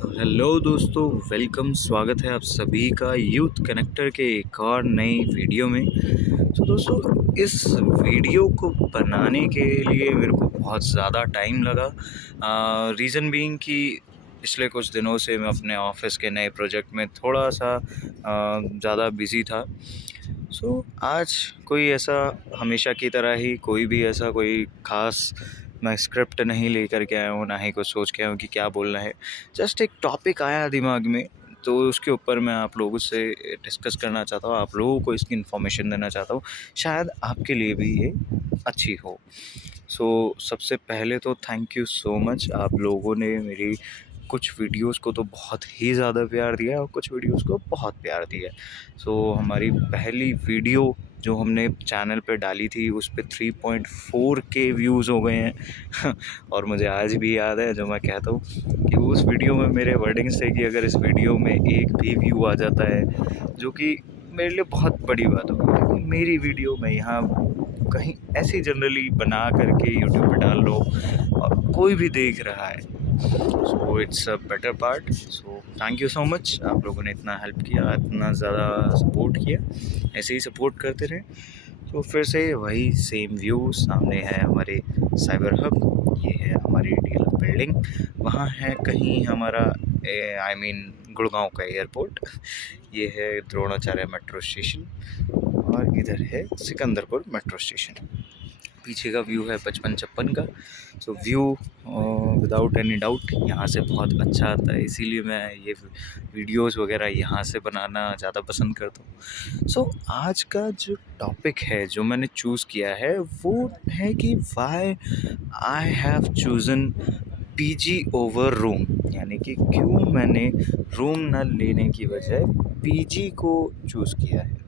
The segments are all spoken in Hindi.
हेलो दोस्तों, वेलकम। स्वागत है आप सभी का यूथ कनेक्टर के एक और नई वीडियो में। तो दोस्तों, इस वीडियो को बनाने के लिए मेरे को बहुत ज़्यादा टाइम लगा। रीज़न बीइंग कि पिछले कुछ दिनों से मैं अपने ऑफिस के नए प्रोजेक्ट में थोड़ा सा ज़्यादा बिज़ी था। आज कोई ऐसा, हमेशा की तरह ही कोई भी ऐसा कोई ख़ास मैं स्क्रिप्ट नहीं लेकर के आया हूँ, ना ही कुछ सोच के आया हूँ कि क्या बोलना है। जस्ट एक टॉपिक आया दिमाग में, तो उसके ऊपर मैं आप लोगों से डिस्कस करना चाहता हूँ, आप लोगों को इसकी इन्फॉर्मेशन देना चाहता हूँ, शायद आपके लिए भी ये अच्छी हो। सबसे पहले तो थैंक यू सो मच, आप लोगों ने मेरी कुछ वीडियोस को तो बहुत ही ज़्यादा प्यार दिया है और कुछ वीडियोस को बहुत प्यार दिया है। हमारी पहली वीडियो जो हमने चैनल पे डाली थी उस पे 3.4 के व्यूज़ हो गए हैं और मुझे आज भी याद है, जो मैं कहता हूँ कि उस वीडियो में मेरे वर्डिंग्स थे कि अगर इस वीडियो में एक भी व्यू आ जाता है, जो कि मेरे लिए बहुत बड़ी बात होगी, क्योंकि मेरी वीडियो मैं यहाँ कहीं ऐसी जनरली बना करके यूट्यूब पे डाल लो और कोई भी देख रहा है, it's a better part. Thank you so much, आप लोगों ने इतना हेल्प किया, इतना ज़्यादा सपोर्ट किया, ऐसे ही सपोर्ट करते रहे। तो फिर से वही सेम व्यू सामने है हमारे साइबर हब, ये है हमारी डीएलएफ बिल्डिंग, वहाँ है कहीं हमारा आई मीन गुड़गांव का एयरपोर्ट, ये है द्रोणाचार्य मेट्रो स्टेशन और इधर है सिकंदरपुर मेट्रो स्टेशन। पीछे का व्यू है 55-56 का। व्यू विदाउट एनी डाउट यहाँ से बहुत अच्छा आता है, इसीलिए मैं ये वीडियोस वगैरह यहाँ से बनाना ज़्यादा पसंद करता हूँ। आज का जो टॉपिक है जो मैंने चूज़ किया है वो है कि why I have chosen PG over room, यानी कि क्यों मैंने रूम न लेने की बजाय पीजी को चूज़ किया है।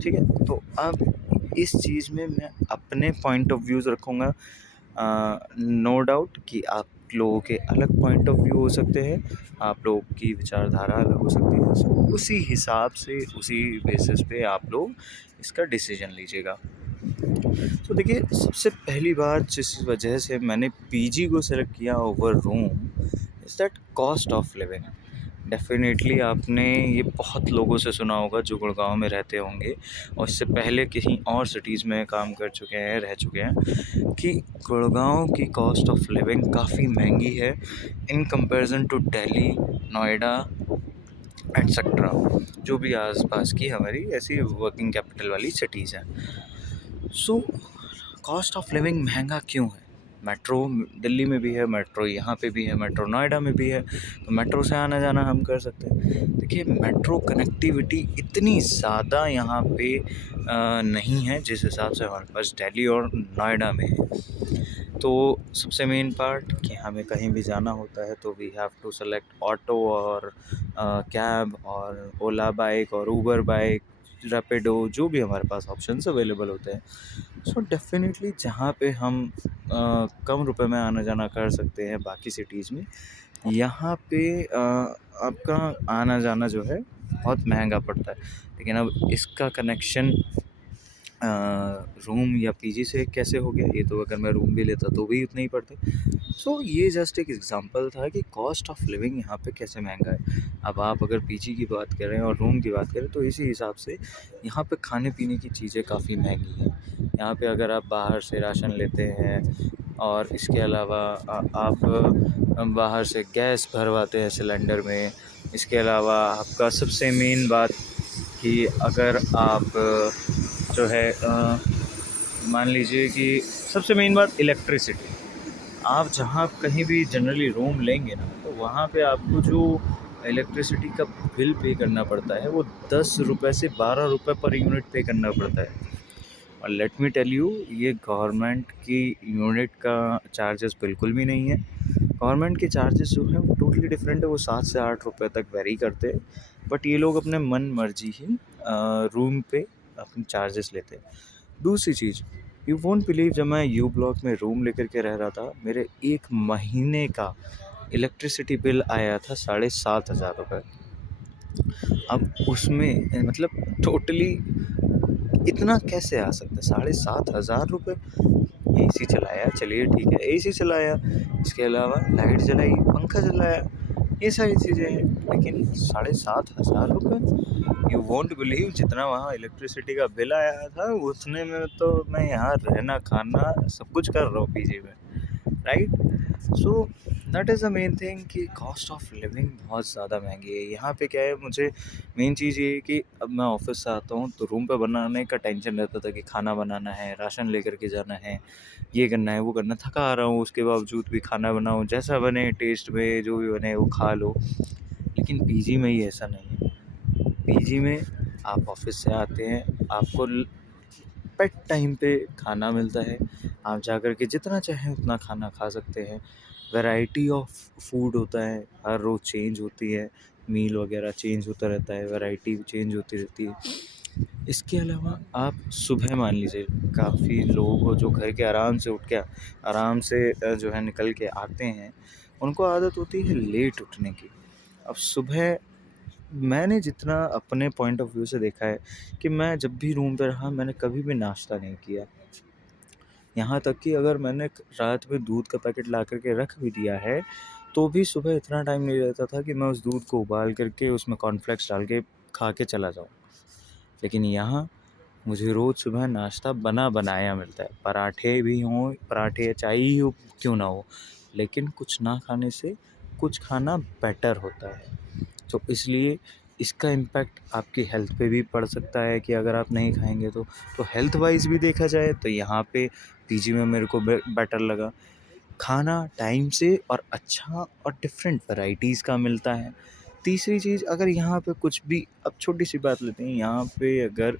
ठीक है, तो अब इस चीज़ में मैं अपने पॉइंट ऑफ व्यूज़ रखूँगा। नो डाउट कि आप लोगों के अलग पॉइंट ऑफ व्यू हो सकते हैं, आप लोगों की विचारधारा अलग हो सकती है। उसी हिसाब से, उसी बेसिस पे आप लोग इसका डिसीजन लीजिएगा। तो देखिए, सबसे पहली बात जिस वजह से मैंने पीजी को सेलेक्ट किया over room is that cost of living. Definitely आपने ये बहुत लोगों से सुना होगा जो गुड़गांव में रहते होंगे और इससे पहले कहीं और सिटीज़ में काम कर चुके हैं, रह चुके हैं, कि गुड़गांव की कॉस्ट ऑफ लिविंग काफ़ी महंगी है in comparison to Delhi, Noida etcetera, जो भी आसपास की हमारी ऐसी वर्किंग कैपिटल वाली सिटीज़ हैं। कॉस्ट ऑफ लिविंग महंगा क्यों है? मेट्रो दिल्ली में भी है, मेट्रो यहाँ पे भी है, मेट्रो नोएडा में भी है, तो मेट्रो से आना जाना हम कर सकते हैं। देखिए, मेट्रो कनेक्टिविटी इतनी ज़्यादा यहाँ पे नहीं है जिस हिसाब से हमारे पास दिल्ली और नोएडा में है। तो सबसे मेन पार्ट कि हमें कहीं भी जाना होता है तो we have to select auto और कैब और ओला बाइक और ऊबर बाइक, रैपिडो, जो भी हमारे पास ऑप्शंस अवेलेबल होते हैं। डेफ़िनेटली जहाँ पे हम कम रुपए में आना जाना कर सकते हैं बाकी सिटीज़ में, यहाँ पे आपका आना जाना जो है बहुत महंगा पड़ता है। लेकिन अब इसका कनेक्शन रूम या पीजी से कैसे हो गया, ये तो अगर मैं रूम भी लेता तो भी उतना ही पड़ता। ये जस्ट एक एग्जांपल था कि कॉस्ट ऑफ लिविंग यहाँ पे कैसे महंगा है। अब आप अगर पीजी की बात करें और रूम की बात करें तो इसी हिसाब से यहाँ पे खाने पीने की चीज़ें काफ़ी महंगी हैं। यहाँ पे अगर आप बाहर से राशन लेते हैं और इसके अलावा आप बाहर से गैस भरवाते हैं सिलेंडर में, इसके अलावा आपका सबसे मेन बात कि अगर आप जो है मान लीजिए कि सबसे मेन बात इलेक्ट्रिसिटी, आप जहाँ कहीं भी जनरली रूम लेंगे ना, तो वहाँ पे आपको जो इलेक्ट्रिसिटी का बिल पे करना पड़ता है वो 10 रुपये से 12 रुपये पर यूनिट पे करना पड़ता है। और लेट मी टेल यू, ये गवर्नमेंट की यूनिट का चार्जेस बिल्कुल भी नहीं है। गवर्नमेंट के चार्जेस जो हैं वो टोटली डिफरेंट है, वो 7 से 8 रुपये तक वेरी करते हैं, बट ये लोग अपने मन मर्जी ही रूम पे अपने चार्जेस लेते हैं। दूसरी चीज़, यू वोंट बिलीव, जब मैं यू ब्लॉक में रूम लेकर के रह रहा था, मेरे 1 महीने का इलेक्ट्रिसिटी बिल आया था 7,500 रुपये। अब उसमें मतलब टोटली इतना कैसे आ सकता है? 7,500 रुपये। एसी चलाया, चलिए ठीक है, एसी चलाया, इसके अलावा लाइट जलाई, पंखा चलाया, ये सारी चीज़ें हैं। लेकिन 7,500 यू वोंट बिलीव जितना वहाँ इलेक्ट्रिसिटी का बिल आया था उतने में तो मैं यहाँ रहना खाना सब कुछ कर रहा हूँ पीजी में, right. So that is the main thing कि कॉस्ट ऑफ लिविंग बहुत ज़्यादा महंगी है यहाँ पे। क्या है, मुझे मेन चीज़ ये है कि अब मैं ऑफिस से आता हूँ तो रूम पे बनाने का टेंशन रहता था कि खाना बनाना है, राशन लेकर के जाना है, ये करना है, वो करना। थका आ रहा हूँ उसके बावजूद भी खाना बनाऊँ, जैसा बने टेस्ट में जो भी बने वो खा लो। लेकिन पीजी में ही ऐसा नहीं है। पीजी में आप ऑफिस से आते हैं, आपको पेट टाइम पे खाना मिलता है, आप जाकर के जितना चाहें उतना खाना खा सकते हैं। वैरायटी ऑफ फूड होता है, हर रोज़ चेंज होती है, मील वगैरह चेंज होता रहता है, वैरायटी चेंज होती रहती है। इसके अलावा आप सुबह मान लीजिए काफ़ी लोगों को जो घर के आराम से उठ के आराम से जो है निकल के आते हैं, उनको आदत होती है लेट उठने की। अब सुबह मैंने जितना अपने पॉइंट ऑफ व्यू से देखा है कि मैं जब भी रूम पे रहा मैंने कभी भी नाश्ता नहीं किया। यहाँ तक कि अगर मैंने रात में दूध का पैकेट ला कर के रख भी दिया है तो भी सुबह इतना टाइम नहीं रहता था कि मैं उस दूध को उबाल करके उसमें कॉर्नफ्लेक्स डाल के खा के चला जाऊँ। लेकिन यहाँ मुझे रोज़ सुबह नाश्ता बना बनाया मिलता है, पराठे भी हों, पराठे या चाय ही हो क्यों ना हो, लेकिन कुछ ना खाने से कुछ खाना बेटर होता है। तो इसलिए इसका इम्पैक्ट आपकी हेल्थ पे भी पड़ सकता है कि अगर आप नहीं खाएंगे तो हेल्थ वाइज भी देखा जाए तो यहाँ पे पीजी में मेरे को बेटर लगा। खाना टाइम से और अच्छा और डिफरेंट वैराइटीज़ का मिलता है। तीसरी चीज़, अगर यहाँ पे कुछ भी, अब छोटी सी बात लेते हैं, यहाँ पे अगर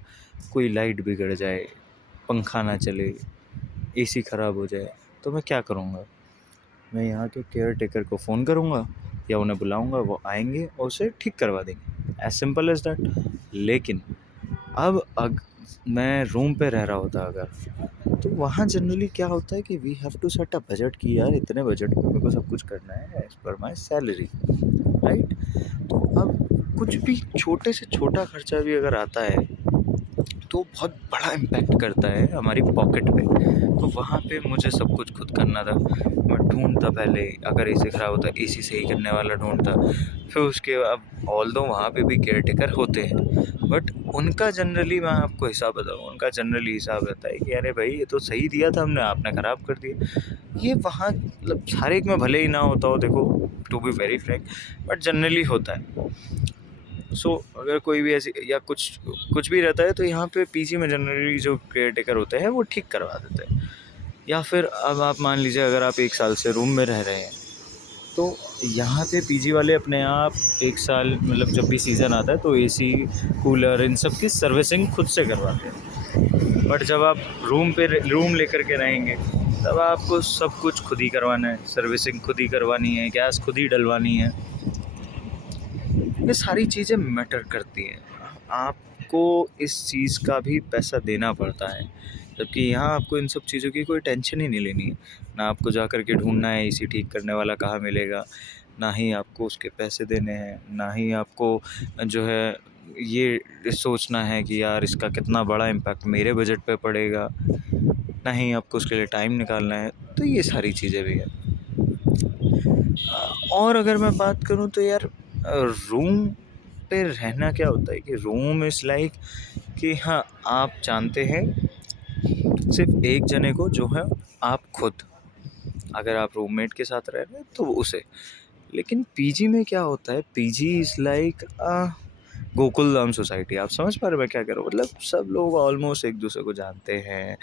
कोई लाइट बिगड़ जाए, पंखा ना चले, एसी ख़राब हो जाए तो मैं क्या करूँगा? मैं यहाँ के केयर टेकर को फ़ोन करूँगा या उन्हें बुलाऊँगा, वो आएंगे और उसे ठीक करवा देंगे, एज सिंपल एज दैट। लेकिन अब मैं रूम पे रह रहा होता अगर, तो वहाँ जनरली क्या होता है कि we have to set a budget कि यार इतने बजट में मेरे को सब कुछ करना है as per my salary, right. तो अब कुछ भी छोटे से छोटा खर्चा भी अगर आता है तो बहुत बड़ा इम्पैक्ट करता है हमारी पॉकेट पे। तो वहाँ पे मुझे सब कुछ खुद करना था। मैं ढूंढता पहले, अगर एसी ख़राब होता एसी सही करने वाला ढूंढता। फिर उसके अब ऑल्दो वहाँ पे भी केयर टेकर होते हैं, बट उनका जनरली मैं आपको हिसाब बताऊँ, उनका जनरली हिसाब रहता है कि अरे भाई ये तो सही दिया था हमने, आपने ख़राब कर दिया। ये वहाँ मतलब हर एक में भले ही ना होता हो, देखो to be very frank, but generally होता है। सो अगर कोई भी ऐसी या कुछ भी रहता है तो यहाँ पे पीजी में जनरली जो केयर टेकर होते हैं वो ठीक करवा देते हैं। या फिर अब आप मान लीजिए अगर आप 1 साल से रूम में रह रहे हैं तो यहाँ पे पीजी वाले अपने आप 1 साल मतलब जब भी सीज़न आता है तो एसी कूलर इन सब की सर्विसिंग खुद से करवाते हैं। बट जब आप रूम लेकर के रहेंगे तब आपको सब कुछ खुद ही करवाना है, सर्विसिंग खुद ही करवानी है, गैस खुद ही डलवानी है। ये सारी चीज़ें मैटर करती हैं। आपको इस चीज़ का भी पैसा देना पड़ता है, जबकि यहाँ आपको इन सब चीज़ों की कोई टेंशन ही नहीं लेनी है। ना आपको जा कर के ढूँढना है एसी ठीक करने वाला कहाँ मिलेगा, ना ही आपको उसके पैसे देने हैं, ना ही आपको जो है ये सोचना है कि यार इसका कितना बड़ा इम्पैक्ट मेरे बजट पे पड़ेगा, ना ही आपको उसके लिए टाइम निकालना है। तो ये सारी चीज़ें भी हैं। और अगर मैं बात करूँ तो यार रूम पे रहना क्या होता है कि रूम इज़ लाइक कि हाँ आप जानते हैं सिर्फ एक जने को जो है आप खुद, अगर आप रूममेट के साथ रह रहे हैं तो उसे। लेकिन पीजी में क्या होता है, PG is like Gokuldham society. आप समझ पा रहे मैं क्या कह रहा हूँ? मतलब सब लोग ऑलमोस्ट एक दूसरे को जानते हैं,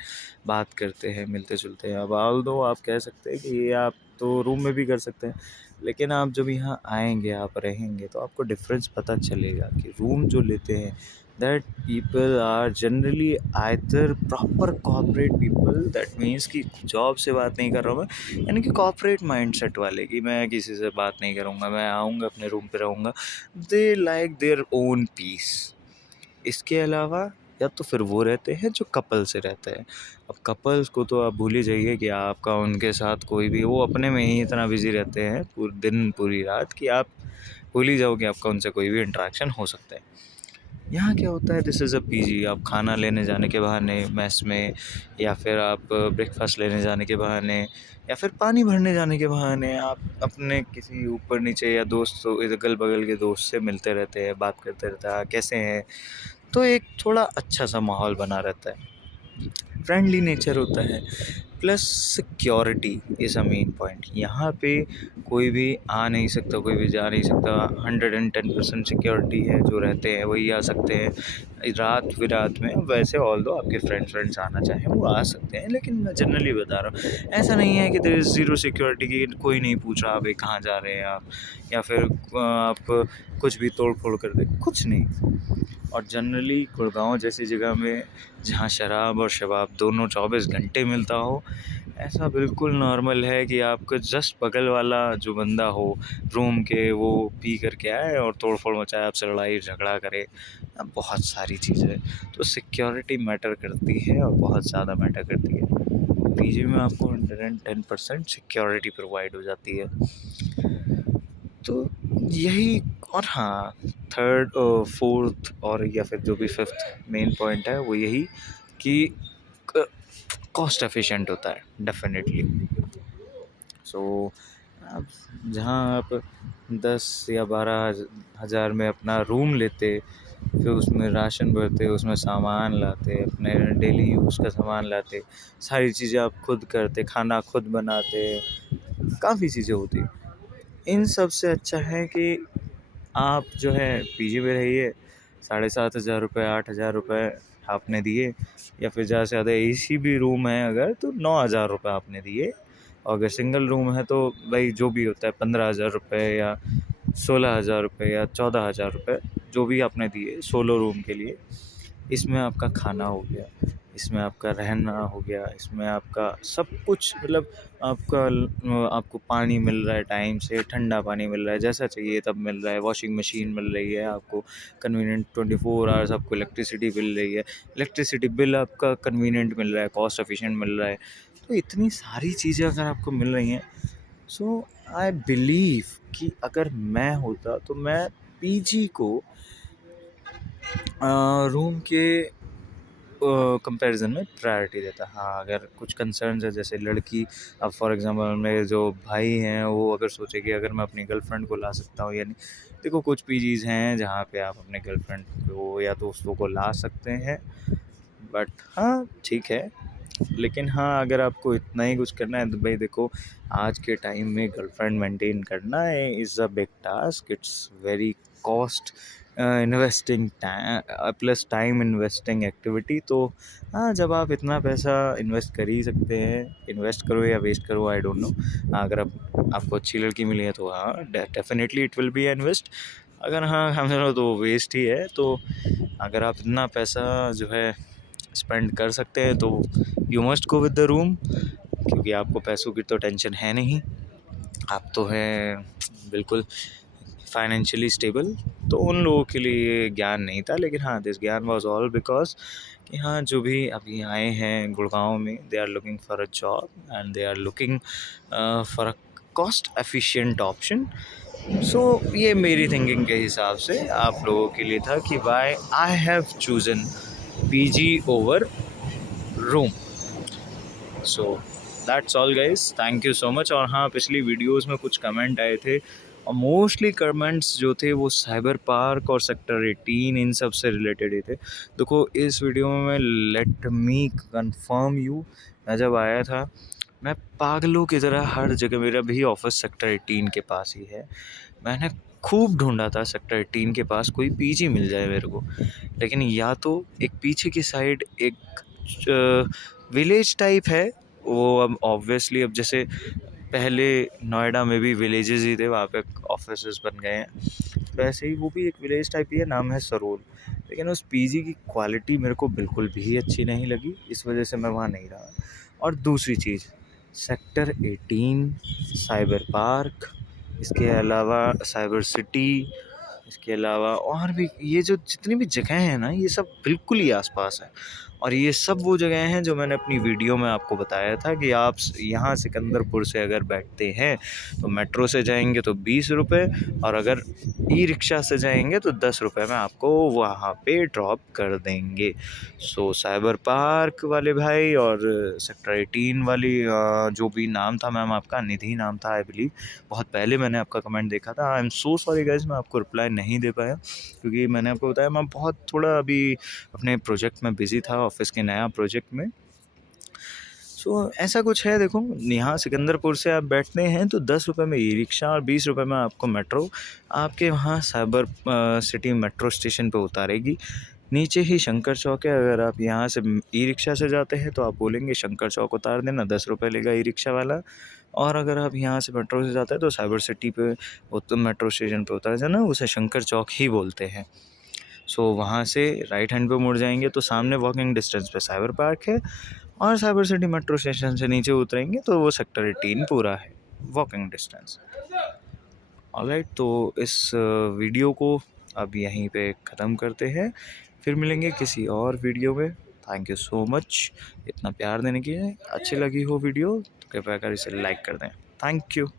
बात करते हैं, मिलते जुलते हैं। अब ऑल्दो आप कह सकते हैं कि ये आप तो रूम में भी कर सकते हैं, लेकिन आप जब यहाँ आएंगे, आप रहेंगे तो आपको डिफरेंस पता चलेगा कि रूम जो लेते हैं that people are generally either proper corporate people, that means कि जॉब से बात नहीं कर रहा हूँ मैं, यानी कि कॉर्पोरेट माइंडसेट वाले कि मैं किसी से बात नहीं करूँगा, मैं आऊँगा अपने रूम पे रहूँगा। They like their own peace. इसके अलावा या तो फिर वो रहते हैं जो कपल से रहते हैं। अब कपल्स को तो आप भूल ही जाइए कि आपका उनके साथ कोई भी, वो अपने में ही इतना बिजी रहते हैं पूरे दिन पूरी रात कि आप भूल ही जाओ कि आपका उनसे कोई भी इंटरेक्शन हो सकता है। यहाँ क्या होता है, दिस इज़ अ पीजी। आप खाना लेने जाने के बहाने मेस में, या फिर आप ब्रेकफास्ट लेने जाने के बहाने, या फिर पानी भरने जाने के बहाने आप अपने किसी ऊपर नीचे या दोस्तों अगल बगल के दोस्त से मिलते रहते हैं, बात करते रहते हैं, कैसे हैं। तो एक थोड़ा अच्छा सा माहौल बना रहता है, फ्रेंडली नेचर होता है। Plus security is a main point. यहाँ पे कोई भी आ नहीं सकता, कोई भी जा नहीं सकता। 110% सिक्योरिटी है, जो रहते हैं वही आ सकते हैं रात बिरात में। वैसे ऑल दो आपके फ्रेंड्स आना चाहें वो आ सकते हैं, लेकिन मैं जनरली बता रहा हूँ, ऐसा नहीं है कि देयर इज़ ज़ीरो सिक्योरिटी, की कोई नहीं पूछ रहा भाई कहाँ जा रहे हैं आप, या फिर आप कुछ भी तोड़ फोड़ कर दे, कुछ नहीं। और जनरली गुड़गांव जैसी जगह में, जहाँ शराब और शबाब दोनों 24 घंटे मिलता हो, ऐसा बिल्कुल नॉर्मल है कि आपको जस्ट बगल वाला जो बंदा हो रूम के, वो पी करके आए और तोड़ फोड़ मचाए, आपसे लड़ाई झगड़ा करे। अब बहुत सारी चीज़ें, तो सिक्योरिटी मैटर करती है और बहुत ज़्यादा मैटर करती है। पीजी में आपको 110% सिक्योरिटी प्रोवाइड हो जाती है। तो यही। और हाँ, थर्ड और फोर्थ और या फिर जो भी फिफ्थ मेन पॉइंट है वो यही कि कॉस्ट एफिशिएंट होता है डेफिनेटली। सो अब जहाँ आप 10 या 12 हज़ार में अपना रूम लेते, फिर उसमें राशन भरते, उसमें सामान लाते, अपने डेली यूज़ का सामान लाते, सारी चीज़ें आप खुद करते, खाना खुद बनाते, काफ़ी चीज़ें होती। इन सब से अच्छा है कि आप जो है पीजी में रहिए, 7,500 रुपये 8,000 रुपये आपने दिए, या फिर ज़्यादा से ज़्यादा एसी भी रूम है अगर तो 9,000 रुपये आपने दिए। और अगर सिंगल रूम है तो भाई जो भी होता है 15,000 रुपये या 16,000 रुपये या 14,000 रुपये, जो भी आपने दिए सोलो रूम के लिए। इसमें आपका खाना हो गया, इसमें आपका रहना हो गया, इसमें आपका सब कुछ, मतलब आपको पानी मिल रहा है टाइम से, ठंडा पानी मिल रहा है जैसा चाहिए तब मिल रहा है, वॉशिंग मशीन मिल रही है आपको कन्वीनियंट, 24 आवर्स आपको इलेक्ट्रिसिटी मिल रही है, इलेक्ट्रिसिटी बिल आपका कन्वीनियंट मिल रहा है, कॉस्ट एफिशिएंट मिल रहा है। तो इतनी सारी चीज़ें अगर आपको मिल रही हैं, सो आई बिलीव कि अगर मैं होता तो मैं पीजी को रूम के कंपैरिजन में प्रायोरिटी देता। हाँ, अगर कुछ कंसर्न्स है, जैसे लड़की, अब फॉर एग्जांपल मेरे जो भाई हैं वो अगर सोचे कि अगर मैं अपनी गर्लफ्रेंड को ला सकता हूँ या नहीं। देखो, कुछ पीजीज़ हैं जहाँ पे आप अपने गर्लफ्रेंड को या दोस्तों को ला सकते हैं, बट हाँ ठीक है। लेकिन हाँ, अगर आपको इतना ही कुछ करना है तो भाई देखो, आज के टाइम में गर्लफ्रेंड मेंटेन करना है is a big task. It's very cost investing time plus time investing activity. तो हाँ, जब आप इतना पैसा इन्वेस्ट कर ही सकते हैं, इन्वेस्ट करो या वेस्ट करो, आई डोंट नो। अगर आपको अच्छी लड़की मिली है तो हाँ, definitely it will be invest. अगर हाँ हम लोग तो वेस्ट ही है। तो अगर आप इतना पैसा जो है स्पेंड कर सकते हैं तो you must go with the room, क्योंकि आपको पैसों की तो टेंशन है नहीं, आप तो हैं बिल्कुल फाइनेंशियली स्टेबल। तो उन लोगों के लिए ये ज्ञान नहीं था, लेकिन हाँ, दिस ज्ञान वाज ऑल बिकॉज कि हाँ, जो भी अभी आए हैं गुड़गांव में, they are looking for a job and they are looking for a cost efficient option. So ये मेरी थिंकिंग के हिसाब से आप लोगों के लिए था कि why I have chosen PG over room. So that's all guys, thank you so much. और हाँ, पिछली वीडियोस में कुछ कमेंट आए थे, और मोस्टली कमेंट्स जो थे वो साइबर पार्क और सेक्टर 18 इन सब से रिलेटेड ही थे। देखो, इस वीडियो में मैं लेट मी कंफर्म यू, मैं जब आया था मैं पागलों की तरह हर जगह, मेरा भी ऑफिस सेक्टर 18 के पास ही है, मैंने खूब ढूंढा था सेक्टर 18 के पास कोई पीजी मिल जाए मेरे को। लेकिन या तो एक पीछे की साइड एक विलेज टाइप है, वो अब ऑब्वियसली, अब जैसे पहले नोएडा में भी विलेजेस ही थे, वहाँ पे ऑफिसेस बन गए हैं, तो ऐसे ही वो भी एक विलेज टाइप ही है, नाम है सरोल। लेकिन उस पीजी की क्वालिटी मेरे को बिल्कुल भी अच्छी नहीं लगी, इस वजह से मैं वहाँ नहीं रहा। और दूसरी चीज़, सेक्टर 18, साइबर पार्क, इसके अलावा साइबर सिटी, इसके अलावा और भी ये जो जितनी भी जगह हैं ना, ये सब बिल्कुल ही आसपास है। और ये सब वो जगह हैं जो मैंने अपनी वीडियो में आपको बताया था कि आप यहाँ सिकंदरपुर से अगर बैठते हैं तो मेट्रो से जाएंगे तो 20 रुपये, और अगर ई रिक्शा से जाएंगे तो 10 रुपये में आपको वहाँ पे ड्रॉप कर देंगे। सो साइबर पार्क वाले भाई और सेक्टर 18 वाली जो भी नाम था मैम आपका, निधि नाम था आई बिलीव, बहुत पहले मैंने आपका कमेंट देखा था। I am so sorry guys, मैं आपको रिप्लाई नहीं दे पाया क्योंकि मैंने आपको बताया मैं बहुत थोड़ा अभी अपने प्रोजेक्ट में बिज़ी था, ऑफिस के नया प्रोजेक्ट में। ऐसा कुछ है, देखो यहाँ सिकंदरपुर से आप बैठते हैं तो 10 रुपये में ई रिक्शा और 20 रुपये में आपको मेट्रो आपके वहाँ साइबर सिटी मेट्रो स्टेशन पे उतारेगी। नीचे ही शंकर चौक है, अगर आप यहाँ से ई रिक्शा से जाते हैं तो आप बोलेंगे शंकर चौक उतार देना, 10 रुपये लेगा ई रिक्शा वाला। और अगर आप यहाँ से मेट्रो से जाते हैं तो साइबर सिटी पे तो मेट्रो स्टेशन पे उतार जाना, उसे शंकर चौक ही बोलते हैं। वहाँ से राइट हैंड पे मुड़ जाएंगे तो सामने वॉकिंग डिस्टेंस पे साइबर पार्क है, और साइबर सिटी मेट्रो स्टेशन से नीचे उतरेंगे तो वो सेक्टर 18 पूरा है, वॉकिंग डिस्टेंस। ऑलराइट, तो इस वीडियो को अब यहीं पे ख़त्म करते हैं, फिर मिलेंगे किसी और वीडियो में। थैंक यू सो मच इतना प्यार देने के लिए। अच्छी लगी हो वीडियो तो कृपया कर इसे लाइक कर दें। Thank you.